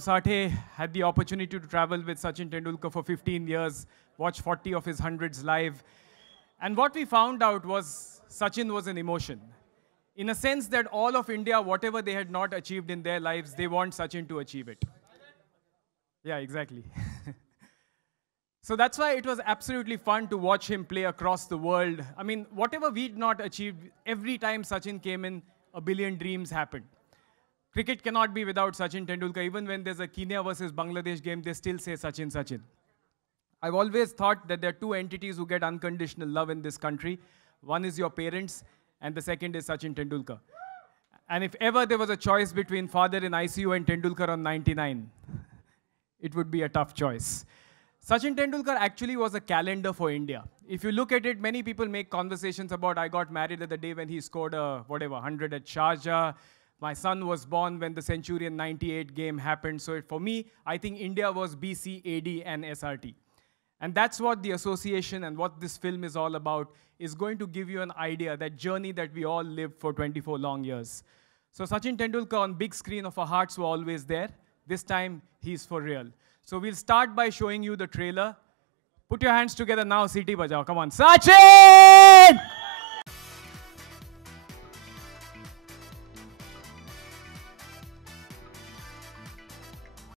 Sathe had the opportunity to travel with Sachin Tendulkar for 15 years, watch 40 of his hundreds live. And what we found out was Sachin was an emotion. In a sense that all of India, whatever they had not achieved in their lives, they want Sachin to achieve it. Yeah, exactly. So that's why it was absolutely fun to watch him play across the world. I mean, whatever we'd not achieved, every time Sachin came in, a billion dreams happened. Cricket cannot be without Sachin Tendulkar. Even when there's a Kenya versus Bangladesh game, they still say Sachin, Sachin. I've always thought that there are two entities who get unconditional love in this country. One is your parents, and the second is Sachin Tendulkar. And if ever there was a choice between father in ICU and Tendulkar on 99, it would be a tough choice. Sachin Tendulkar actually was a calendar for India. If you look at it, many people make conversations about, I got married at the day when he scored a, 100 at Sharjah. My son was born when the Centurion 98 game happened. So for me, I think India was BC, AD, and SRT. And that's what the association and what this film is all about, is going to give you an idea, that journey that we all lived for 24 long years. So Sachin Tendulkar on big screen of our hearts were always there. This time, he's for real. So we'll start by showing you the trailer. Put your hands together now, CT bajao. Come on, Sachin!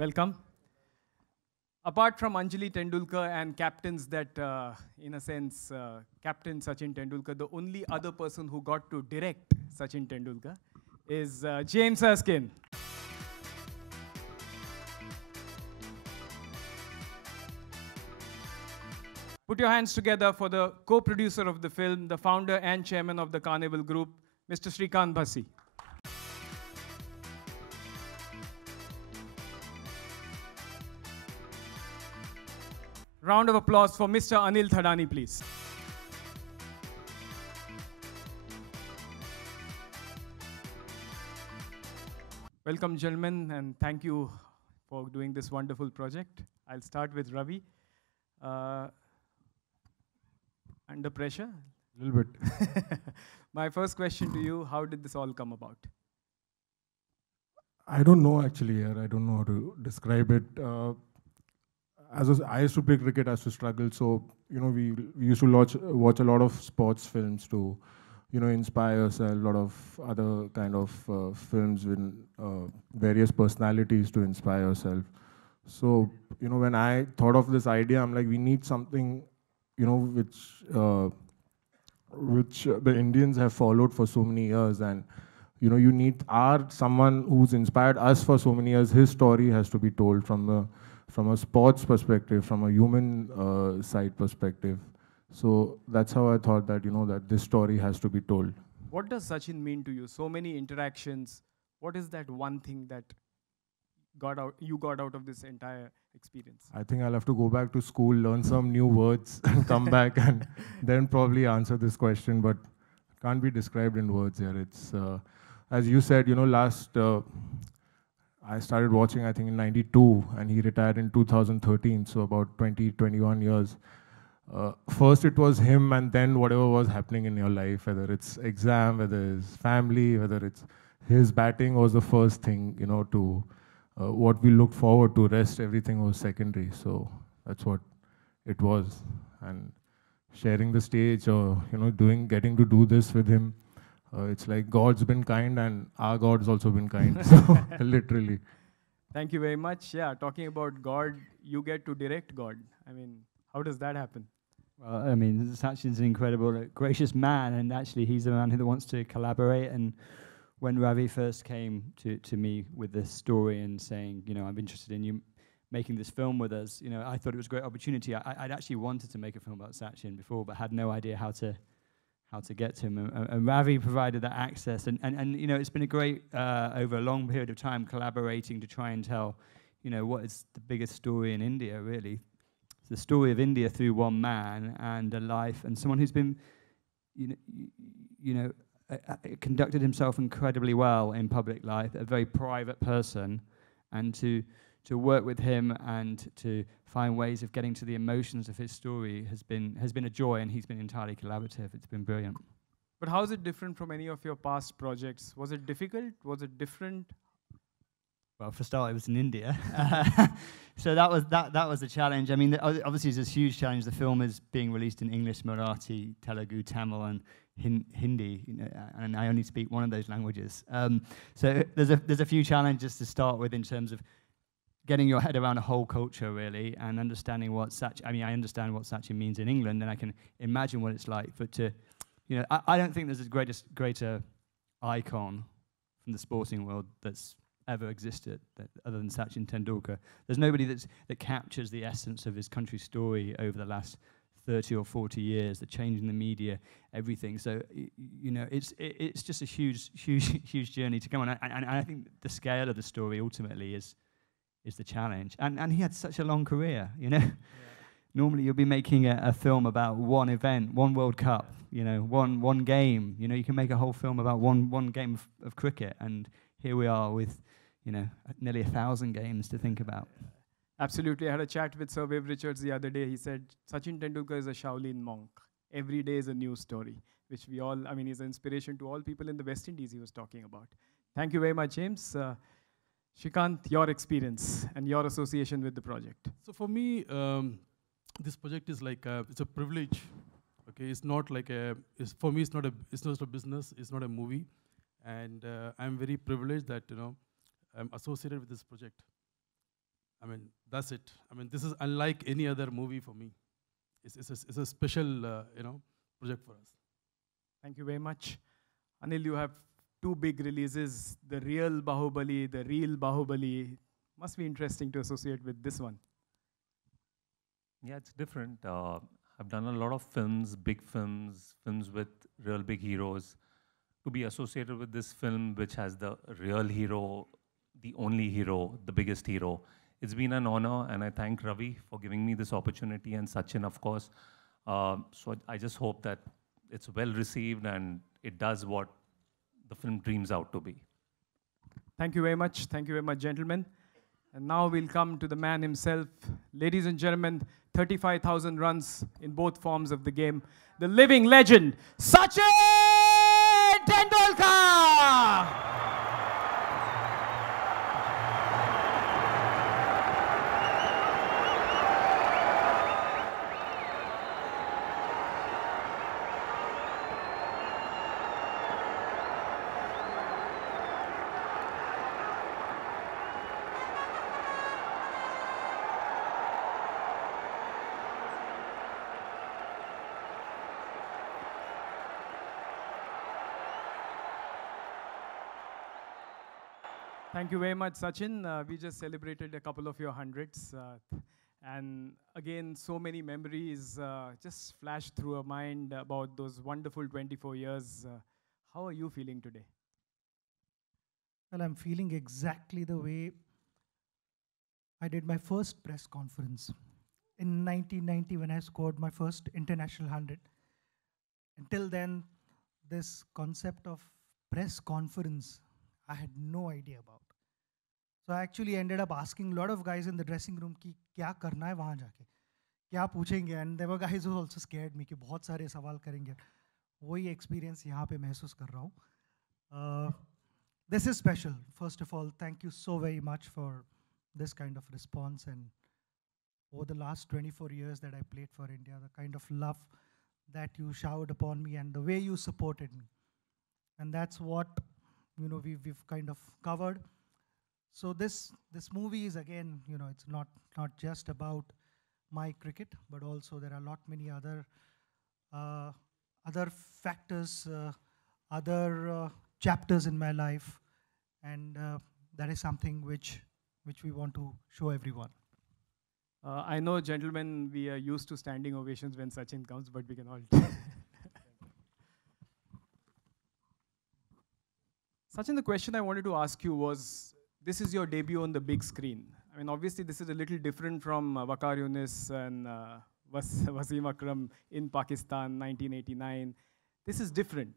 Welcome. Apart from Anjali Tendulkar and captains that, in a sense, Captain Sachin Tendulkar, the only other person who got to direct Sachin Tendulkar is James Erskine. Put your hands together for the co-producer of the film, the founder and chairman of the Carnival Group, Mr. Shrikant Bhasi. Round of applause for Mr. Anil Thadani, please. Welcome, gentlemen, and thank you for doing this wonderful project. I'll start with Ravi. Under pressure? A little bit. My first question to you, how did this all come about? I don't know actually, I don't know how to describe it. I used to play cricket, I used to struggle, so we used to watch a lot of sports films to inspire ourselves, a lot of other kind of films with various personalities to inspire ourselves. So when I thought of this idea, I'm like, we need something which the Indians have followed for so many years, and you need someone who's inspired us for so many years. His story has to be told from a sports perspective, from a human side perspective. So that's how I thought that that this story has to be told. What does Sachin mean to you? So many interactions. What is that one thing that you got out of this entire experience? I think I'll have to go back to school, learn some new words, and come back and then probably answer this question, but can't be described in words here. It's, as you said, I started watching, I think, in 92, and he retired in 2013, so about 21 years. First it was him, and then whatever was happening in your life, whether it's exam, whether it's family, whether it's his batting was the first thing, to what we looked forward to. Rest, everything was secondary. So that's what it was. And sharing the stage, or getting to do this with him, it's like God's been kind, and our God's also been kind. So literally. Thank you very much. Yeah, talking about God, you get to direct God. I mean, how does that happen? I mean, Sachin's an incredible, gracious man, and actually he's a man who wants to collaborate. And when Ravi first came to me with this story and saying, I'm interested in you making this film with us, I thought it was a great opportunity. I'd actually wanted to make a film about Sachin before, but had no idea how to get to him. And Ravi provided that access. And it's been a great, over a long period of time, collaborating to try and tell, what is the biggest story in India, really. It's the story of India through one man and a life, and someone who's been, conducted himself incredibly well in public life, a very private person, and to work with him and to find ways of getting to the emotions of his story has been a joy, and he's been entirely collaborative. It's been brilliant. But how is it different from any of your past projects? Was it difficult? Was it different? well, for a start, it was in India. So that was a challenge. I mean, obviously, it's a huge challenge. The film is being released in English, Marathi, Telugu, Tamil, and Hindi. You know, and I only speak one of those languages. So there's a few challenges to start with in terms of getting your head around a whole culture, really, and understanding what Sachin. I mean, I understand what Sachin means in England, and I can imagine what it's like. But you know, I don't think there's a greater icon from the sporting world that's ever existed other than Sachin Tendulkar. There's nobody that captures the essence of his country's story over the last 30 or 40 years, the change in the media, everything. So you know, it's just a huge journey to come on. And I think the scale of the story ultimately is the challenge. And he had such a long career, you know. Yeah. Normally you'll be making a film about one event, one World Cup, you know, one game. You know, you can make a whole film about one game of cricket, and here we are with, you know, nearly 1,000 games to think about. Absolutely. I had a chat with Sir Viv Richards the other day. He said, Sachin Tendulkar is a Shaolin monk. Every day is a new story, which we all, I mean, he's an inspiration to all people in the West Indies he was talking about. Thank you very much, James. Shrikant, your experience and your association with the project. So for me, this project is like it's a privilege. Okay, it's not like for me, it's not a business. It's not a movie, and I'm very privileged that, you know, I'm associated with this project. I mean, that's it. I mean, this is unlike any other movie for me. It's a special, you know, project for us. Thank you very much. Anil, you have two big releases, the real Bahubali, the real Bahubali. Must be interesting to associate with this one. Yeah, it's different. I've done a lot of films, big films, films with real big heroes. To be associated with this film, which has the real hero, the only hero, the biggest hero, it's been an honor, and I thank Ravi for giving me this opportunity, and Sachin, of course. So I just hope that it's well received and it does what the film dreams out to be. Thank you very much. Thank you very much, gentlemen. And now we'll come to the man himself. Ladies and gentlemen, 35,000 runs in both forms of the game. The living legend, Sachin Tendulkar! Thank you very much, Sachin. We just celebrated a couple of your hundreds. And again, so many memories just flashed through our mind about those wonderful 24 years. How are you feeling today? Well, I'm feeling exactly the way I did my first press conference in 1990 when I scored my first international 100. Until then, this concept of press conference, I had no idea about. So I actually ended up asking a lot of guys in the dressing room कि क्या करना है वहाँ जाके, क्या पूछेंगे, and there were guys who also scared me कि बहुत सारे सवाल करेंगे. वही experience यहाँ पे महसूस कर रहा हूँ. This is special. First of all, thank you so very much for this kind of response, and over the last 24 years that I played for India, the kind of love that you showered upon me and the way you supported me. And that's what, you know, we've kind of covered. So this movie is, again, you know, it's not just about my cricket, but also there are many other factors, other chapters in my life, and that is something which we want to show everyone. I know, gentlemen, we are used to standing ovations when Sachin comes, but we can all. Sachin, the question I wanted to ask you was, this is your debut on the big screen. I mean, obviously, this is a little different from Waqar Younis and Wasim Akram in Pakistan, 1989. This is different.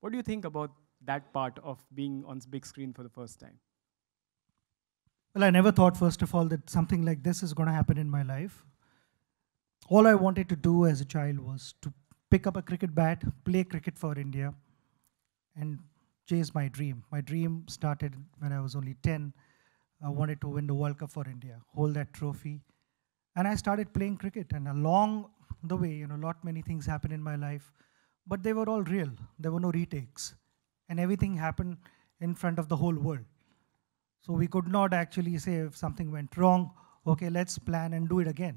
What do you think about that part of being on big screen for the first time? Well, I never thought, first of all, that something like this is going to happen in my life. All I wanted to do as a child was to pick up a cricket bat, play cricket for India, and chase my dream. My dream started when I was only 10. I wanted to win the World Cup for India, hold that trophy. And I started playing cricket. And along the way, many things happened in my life, but they were all real. There were no retakes. And everything happened in front of the whole world. So we could not actually say if something went wrong, okay, let's plan and do it again.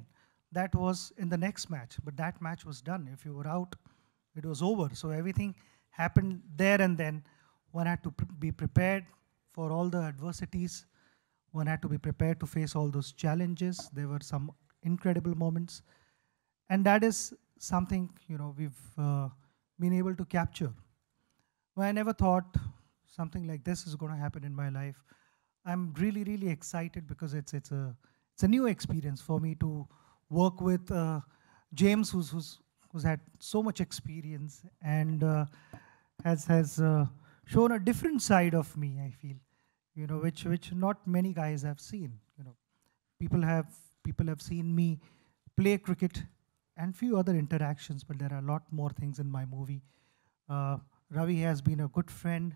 That was in the next match, but that match was done. If you were out, it was over. So everything happened there and then. One had to be prepared for all the adversities. One had to be prepared to face all those challenges. There were some incredible moments. And that is something, we've been able to capture. Well, I never thought something like this is going to happen in my life. I'm really, really excited because it's a new experience for me to work with James, who's had so much experience and has shown a different side of me, I feel, which not many guys have seen. People have seen me play cricket and few other interactions, but there are a lot more things in my movie. Ravi has been a good friend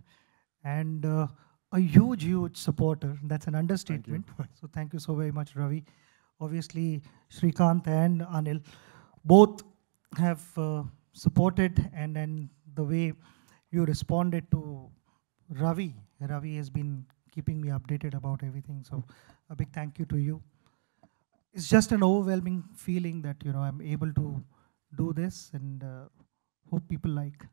and a huge, huge supporter. That's an understatement. So thank you so very much, Ravi. Obviously, Shrikant and Anil both have supported, and then the way you responded to Ravi has been keeping me updated about everything. So a big thank you to you. It's just an overwhelming feeling that I'm able to do this, and hope people like.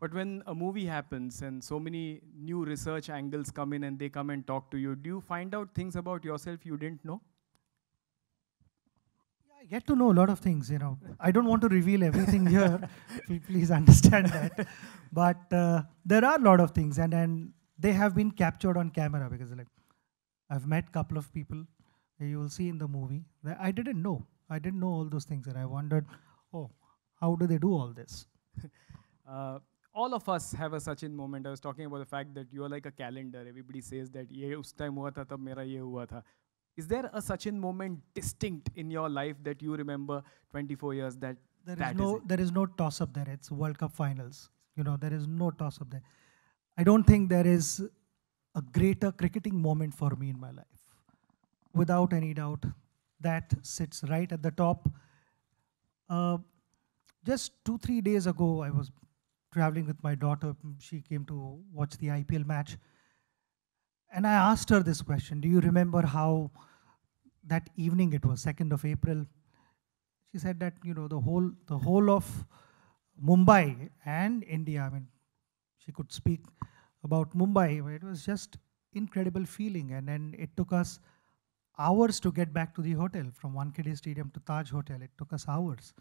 But when a movie happens and so many new research angles come in and they come and talk to you, do you find out things about yourself you didn't know? Yeah, I get to know a lot of things, I don't want to reveal everything here. Please understand that. But there are a lot of things, and they have been captured on camera because I've met a couple of people you will see in the movie that I didn't know. I didn't know all those things, and I wondered, oh, how do they do all this? All of us have a Sachin moment. I was talking about the fact that you are like a calendar. Everybody says that ye us time hua tha, tab mera ye hua tha. Is there a Sachin moment distinct in your life that you remember 24 years that there is no toss up there. It's World Cup finals. There is no toss up there. I don't think there is a greater cricketing moment for me in my life. Without any doubt, that sits right at the top. Just 2-3 days ago, I was traveling with my daughter. She came to watch the IPL match. And I asked her this question, do you remember how that evening, it was 2nd of April, she said that, the whole of Mumbai and India, she could speak about Mumbai, but it was just incredible feeling. And then it took us hours to get back to the hotel. From Wankhede Stadium to Taj Hotel, it took us hours.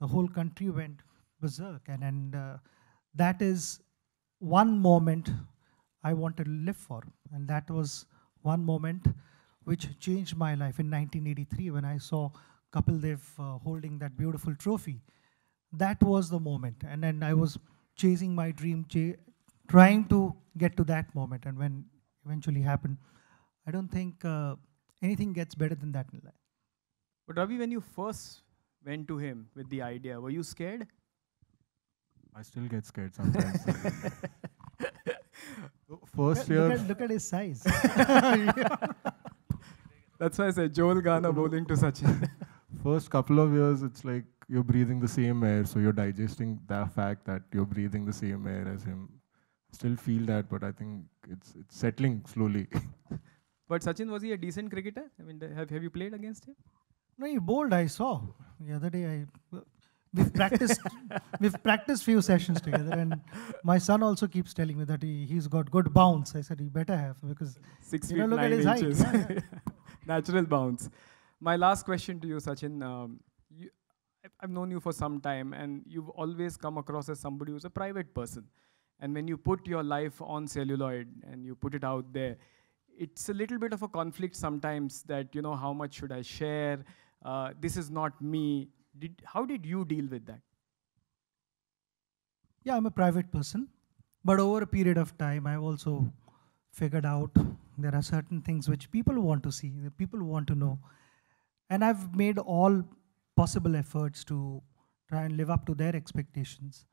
The whole country went berserk. And that is one moment I wanted to live for. And that was one moment which changed my life in 1983 when I saw Kapil Dev holding that beautiful trophy. That was the moment. And then I was chasing my dream, trying to get to that moment. And when eventually happened, I don't think anything gets better than that in life. But Ravi, when you first went to him with the idea, were you scared? I still get scared sometimes. First year. Look at his size. That's why I said Joel Garner bowling to Sachin. First couple of years, it's like you're breathing the same air, so you're digesting the fact that you're breathing the same air as him. Still feel that, but I think it's settling slowly. But Sachin, was he a decent cricketer? Have you played against him? No, he bowled, I saw. The other day, we've practiced few sessions together, and my son also keeps telling me that he's got good bounce. I said, he better have, because 6 feet look 9 at his inches. height. Yeah. Natural bounce. My last question to you, Sachin. I've known you for some time, and you've always come across as somebody who's a private person. And when you put your life on celluloid and you put it out there, it's a little bit of a conflict sometimes that, how much should I share? This is not me. How did you deal with that? Yeah, I'm a private person. But over a period of time, I've also figured out there are certain things which people want to see, that people want to know. And I've made all possible efforts to try and live up to their expectations.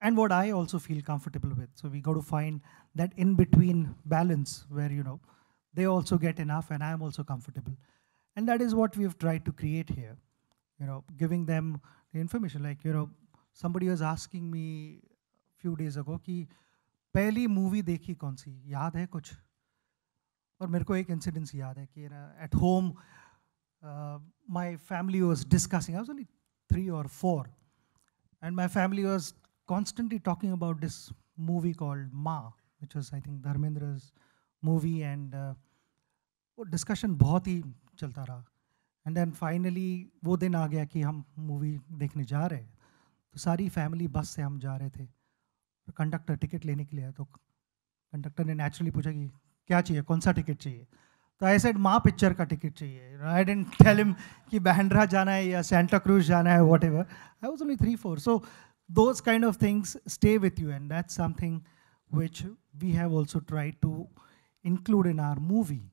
And what I also feel comfortable with. So we got to find that in-between balance where, they also get enough and I'm also comfortable. And that is what we've tried to create here, giving them the information. Like, somebody was asking me a few days ago कि पहली movie देखी कौन सी, याद है कुछ? और मेरे को एक इंसिडेंस याद है कि at home my family was discussing. I was only 3 or 4, and my family was constantly talking about this movie called Ma, which was I think Dharmendra's movie, and वो discussion बहुत ही चलता रहा. And then finally वो दिन आ गया कि हम movie देखने जा रहे हैं. तो सारी फैमिली बस से हम जा रहे थे. कंडक्टर टिकट लेने के लिए आया, तो कंडक्टर ने नेचुरली पूछा कि क्या चाहिए, कौन सा टिकट चाहिए. तो आई सेड माँ पिक्चर का टिकट चाहिए. आई डिडंट टेल हिम कि बैंड्रा जाना है या सेंटा क्रूज जाना है, what ever. I was only 3-4. So those kind of things stay with you, and that's something which we have also tried to include in our movie.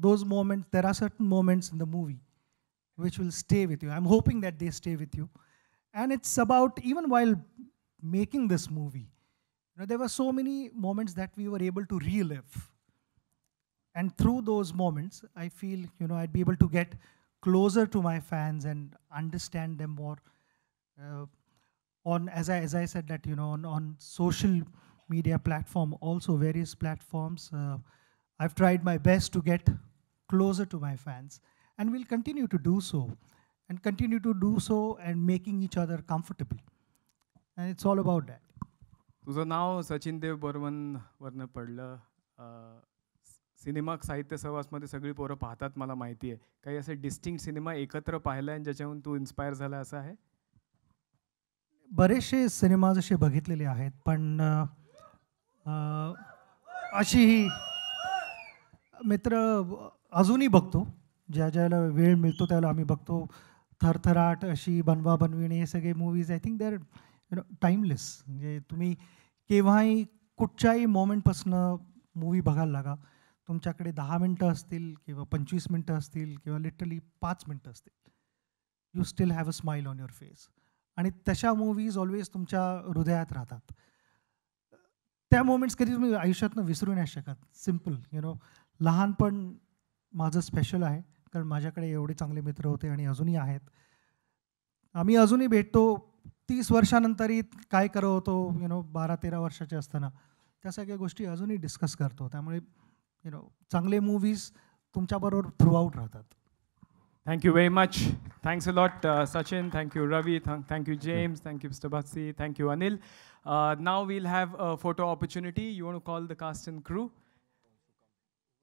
Those moments, there are certain moments in the movie which will stay with you. I'm hoping that they stay with you. And it's about, even while making this movie, there were so many moments that we were able to relive. And through those moments, I feel, I'd be able to get closer to my fans and understand them more. As I said that, on social media platform, also various platforms, I've tried my best to get closer to my fans, and we'll continue to do so, and making each other comfortable. And it's all about that. तुझं नाव सचिन देव बर्मन वरनं पडलं. Cinema साहित्य सहवासमध्ये सगळी पोरं पाहतात, मला माहिती आहे. काही असे डिस्टिंक्ट सिनेमा एकत्र पाहिला आणि ज्याच्याहून तू इन्स्पायर झाला असं आहे? बरेचसे सिनेमाज असे बघितलेले आहेत, पण अशी मित्र अजूनही बघतो. ज्याला वेळ मिळतो त्याला आम्ही बघतो. थरथराट, अशी बनवा बनविणे, हे सगळे movies I think they are timeless. म्हणजे तुम्ही केव्हाही कुठच्याही मोमेंटपासून मूवी बघायला लागा, तुमच्याकडे 10 मिनटं असतील किंवा 25 मिनटं असतील किंवा लिटरली 5 मिनटं असतील, you still have a smile on your face. आणि तशा मूवीज ऑलवेज तुमच्या हृदयात राहतात. त्या मोमेंट्स कधी तुम्ही आयुष्यातनं विसरू नाही शकत. सिम्पल, लहानपण माझं स्पेशल आहे, कारण माझ्याकडे एवढे चांगले मित्र होते आणि अजूनही आहेत. आम्ही अजूनही भेटतो 30 वर्षानंतरही. काय करत होतो 12-13 वर्षाचे असताना, त्या सगळ्या गोष्टी अजूनही डिस्कस करतो. त्यामुळे चांगले मूवीज तुमच्याबरोबर थ्रू आउट राहतात. Thank you very much. Thanks a lot, Sachin. Thank you, Ravi. Thank you, James. Thank you, Mr. Batsi. Thank you, Anil. Now we'll have a photo opportunity. You want to call the cast and crew?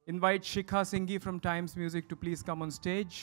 Invite Shikha Singhi from Times Music to please come on stage.